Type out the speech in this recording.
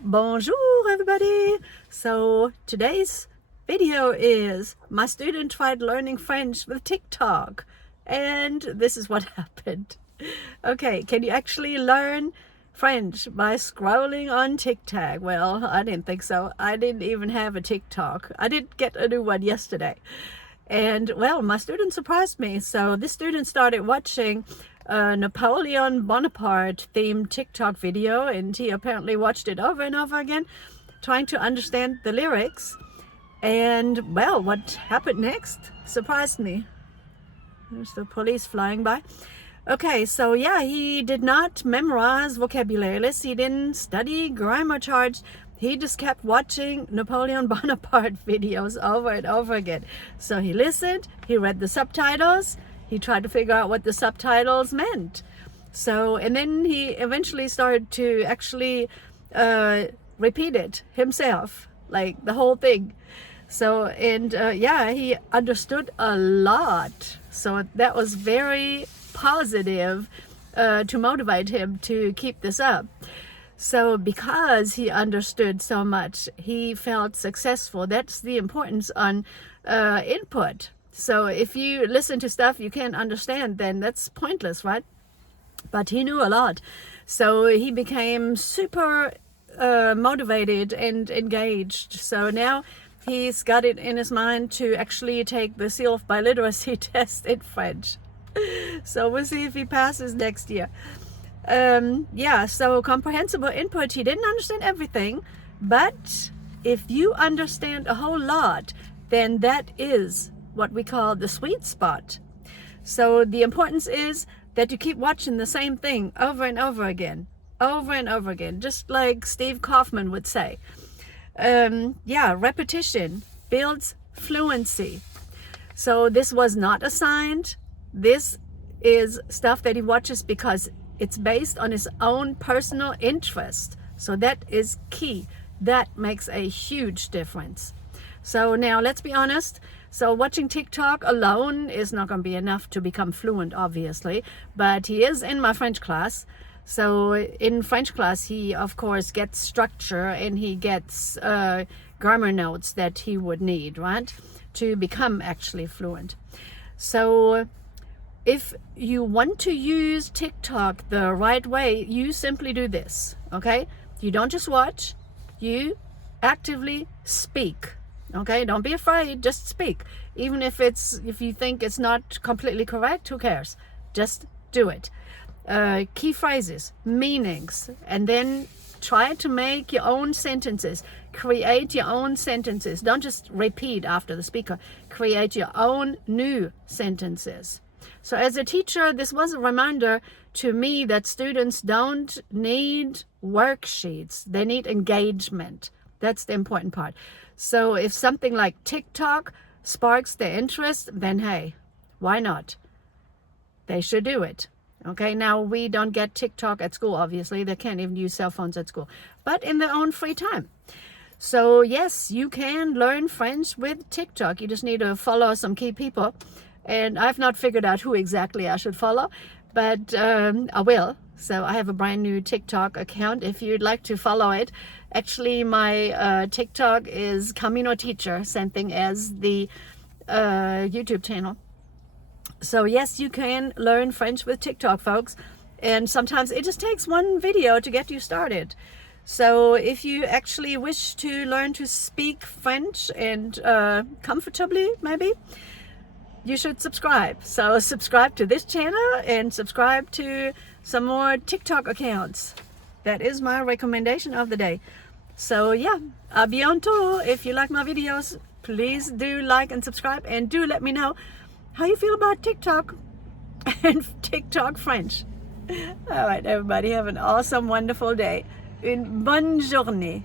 Bonjour everybody! So today's video is my student tried learning French with TikTok and this is what happened. Okay, can you actually learn French by scrolling on TikTok? Well, I didn't think so. I didn't even have a TikTok. I did get a new one yesterday. And well, my student surprised me. So this student started watching a Napoleon Bonaparte themed TikTok video, and he apparently watched it over and over again, trying to understand the lyrics. And well, what happened next surprised me. There's the police flying by. Okay, so yeah, he did not memorize vocabulary lists. He didn't study grammar charts. He just kept watching Napoleon Bonaparte videos over and over again. So he listened, he read the subtitles, he tried to figure out what the subtitles meant. So, and then he eventually started to actually repeat it himself, like the whole thing. So, and yeah, he understood a lot. So that was very positive to motivate him to keep this up. So because he understood so much, he felt successful. That's the importance on input. So if you listen to stuff you can't understand, then that's pointless, right? But he knew a lot. So he became super motivated and engaged. So now he's got it in his mind to actually take the Seal of Biliteracy test in French. So we'll see if he passes next year. Yeah, so comprehensible input, he didn't understand everything, but if you understand a whole lot, then that is what we call the sweet spot. So the importance is that you keep watching the same thing over and over again, just like Steve Kaufman would say. Yeah, repetition builds fluency. So this was not assigned. This is stuff that he watches because it's based on his own personal interest. So that is key. That makes a huge difference. So now let's be honest. So watching TikTok alone is not going to be enough to become fluent, obviously. But he is in my French class. So in French class, he of course gets structure and he gets grammar notes that he would need, right, to become actually fluent. So if you want to use TikTok the right way, you simply do this, okay? You don't just watch, you actively speak, okay? Don't be afraid, just speak. Even if you think it's not completely correct, who cares? Just do it. Key phrases, meanings, and then try to make your own sentences. Create your own sentences. Don't just repeat after the speaker. Create your own new sentences. So as a teacher, this was a reminder to me that students don't need worksheets. They need engagement. That's the important part. So if something like TikTok sparks their interest, then hey, why not? They should do it. Okay, now we don't get TikTok at school, obviously. They can't even use cell phones at school, but in their own free time. So yes, you can learn French with TikTok. You just need to follow some key people. And I've not figured out who exactly I should follow, but I will. So I have a brand new TikTok account if you'd like to follow it. Actually, my TikTok is Camino Teacher, same thing as the YouTube channel. So yes, you can learn French with TikTok, folks. And sometimes it just takes one video to get you started. So if you actually wish to learn to speak French and comfortably, maybe, you should subscribe. So subscribe to this channel and subscribe to some more TikTok accounts. That is my recommendation of the day. So yeah, à bientôt. If you like my videos, please do like and subscribe, and do let me know how you feel about TikTok and TikTok French. All right, everybody, have an awesome, wonderful day. Une bonne journée.